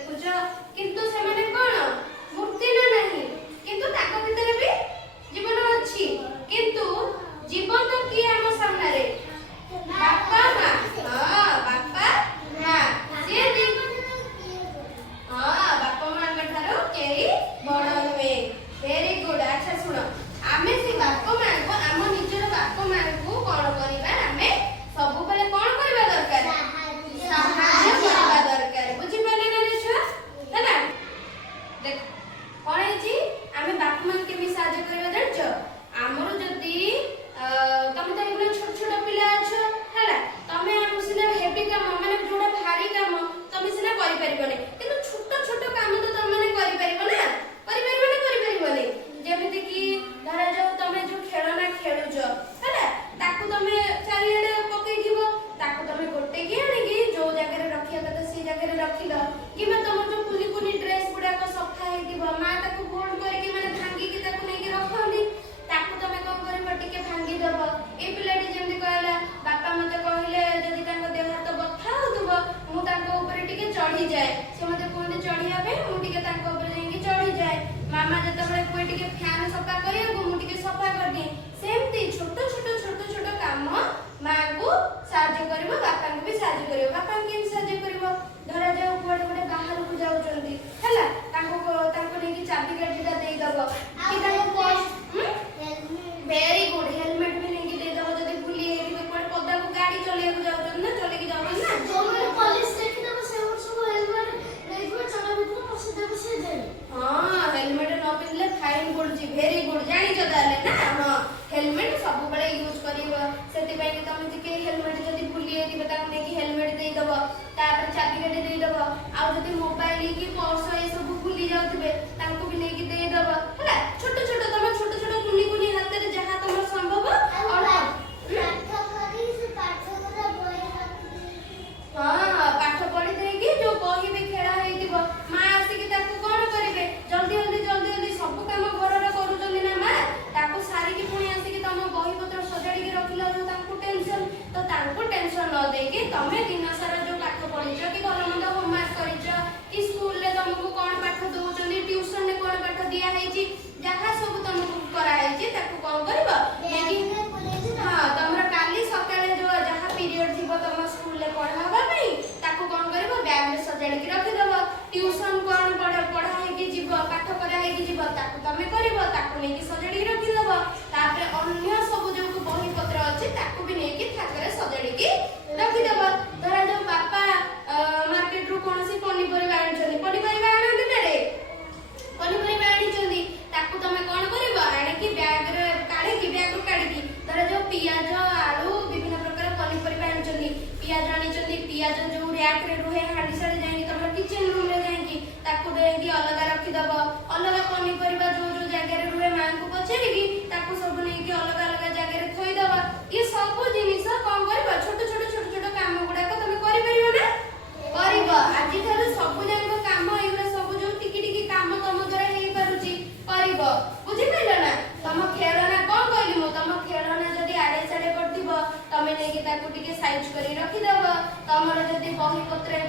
देखुच किंतु से माने कोन मूर्ति ना नहीं किंतु ताको भीतर भी जीवन अछि किंतु जीवन तो की हम सामने रे बापा मां हां बापा मां जे हां बापा मां के ठारो केही बड़ हुए वेरी गुड अच्छा सुनो आमे से बापा मां को हम निजर बापा मां को कोन करिबा आमे सब बेले कोन करबा दरकार सहाय करबा दरकार बुझि पले ना रे छुआ है ना देख कोन है जी आमे बापा मां के भी सहाय करबा जानछो हमरो जदी तमे तो एगुलो छोट छोट पिला अछो हैला तमे हम सिना हेवी काम माने जोडा भारी काम तमे सिना करि परिबने किंतु छोट छोट काम तो तमे माने करि परिबो ना करि परिबने जेमिति कि धरा जाऊ तमे जो खेलना खेलुछ हैला ताकू तमे चारियाडे पकई दिबो ताकू तमे गोटे के आनी कि जो जगह रे रखिया कत सी जगह रे रखी दो किबा तमर जो पुली पुली ड्रेस गुडा को सफा हे दिबो मा ताकू फोल्ड करके माने भांगी के ताकू नै के रखौनी ताकू तमे कोन करबो टिके भांगी देबो ए पिलाटी जेमति कहला बापा मते कहिले जदी तांको देह हाथ बथा होतबो मु तांको ऊपर टिके चढ़ी जाए से मते कोन चढ़िया बे मु टिके तांको ऊपर जेंगी चढ़ी जाए मामा जते बळे कोइ टिके फैन सफा करियो मु टिके सफा कर दी सेमति छोट छोट काम मां को साहाय्य करबो बापा को भी साहाय्य करबो बापा के साहाय्य करबो धरा जाऊ कोडे कोडे बाहर को जाउ चंदी हैला तांको नै कि चाबी काठीटा देई दबो कि तांको वेरी गुड हेलमेट भी नहीं दे दबो जदी भूली हेबी कोड पद्दा को गाड़ी चलिया को जाउ ना चले की जाउ ना जो मेरे पुलिस देखि दबो से और सब हेलमेट नहीं को चला भीतर पसे देबो से दे हां हेलमेट न पिनले फाइन पड़ची वेरी गुड जानी छ ताले ना हां हेलमेट सब बळे यूज करिवो सेति पय कि तमे जे हेलमेट जदी भूली हेबी बता नै कि हेलमेट देई दबो तापर चाबी काठी देई दबो आ जदी मोबाइल की पर्स ए सब भूली जाउतबे तांको भी नै कि देई दबो हैला छोट छोट तमे छोट छोट कुनी कुनी हाथ रे जहां तमर संभव और हां पाठ पढी दे कि जो बही भी खेला हेई दिबो मां आसी कि ताको कोन करिवे जल्दी सब काम घर रे करू जंदी ना मां ताको सारी कि पुणी आसी कि तम बही पत्र सजाडी के रखिला जो ताको टेंशन तो ताको टेंशन न दे कि तमे दिन सारा जो पाठ पढिछ कि भलो मंद होमवर्क करिछ कि स्कूल रे तुमको कोन पाठ दोउचंदी ट्यूशन रे कोन पाठ दिया हेची जहा सब तुमको करा हेची ताको कोन करबो लेकिन हां तमरा काली सकाळे जो जहा पीरियड थिबो तम स्कूल रे पढावा पई ताको कोन करबो बैग में सजाडी के रखि दबो ट्यूशन कोन पढा हे कि जीवो पाठ करा हे कि जीवो ताको तमे करबो ताको नै कि सजाडी के रखि दबो तापर अन्य सब जो बही पत्र अछि ताको भी नै कि थाकरे सजाडी के रखि दबो धरा जो पापा मार्केट रो कोनसी पनीपरिबा आनंदी ना रे पनीपरिबा आनी चंदी ताको तमे कोन करबो आने कि बैग रे बैग रो काढी की धरा जो पियाज आलू विभिन्न प्रकार पनीपरिबा आनी चंदी पियाज आनी चंदी पियाज जो रैक रे रुहे हांडी सारे जाई तमर किचन रूम रे जाई की ताको देगी अलग रखि दबो अलग पनीपरिबा जो जो जगह रे रुहे मां को पछेरी की ताको सब नै कि अलग अलग जगह रे थोई दबो ये सब जिनिस कोन करबो छोट काम गुडा को तमे करि परिबो ना करबो आजि थारु सब जंग काम एउरा सब जो टिकी टिकी काम तम द्वारा हेई पारुची करबो बुझि पैलो ना तम खेलना कोन कहली मो तम खेलना जदी आडे साडे पड़थिबो तमे नै कि ताको टिके साइज करी रखि दबो तमर जदी बही पत्र